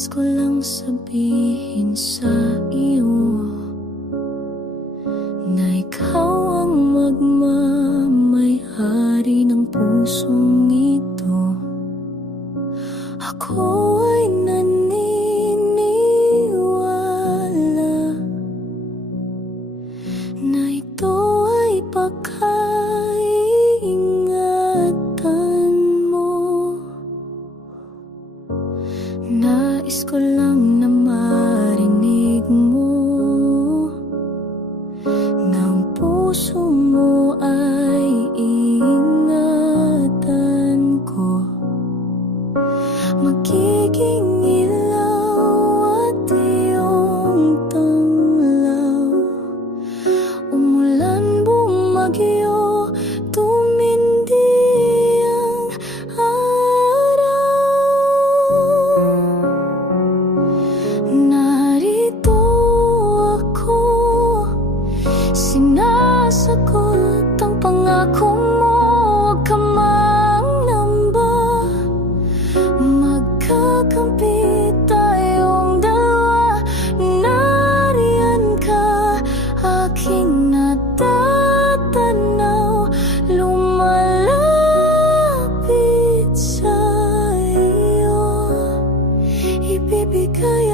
Nais ko lang sabihin sa iyo na ikaw ang magmamay-hari ng pusong ito. Ako ay naniniwala na ito ay pagkaingatan mo. Nais ko lang na marinig mo ng puso mo ay ingatan ko. Magiging ilaw at iyong tanglaw, umulan bumagyo, tumindi ang araw. Narito ako, sinasagot ang pangako mo. Huwag ka mangnamba, magkakampi tayong dalawa. Nariyan ka, aking natatanaw, lumalapit sa iyo. Ibibigay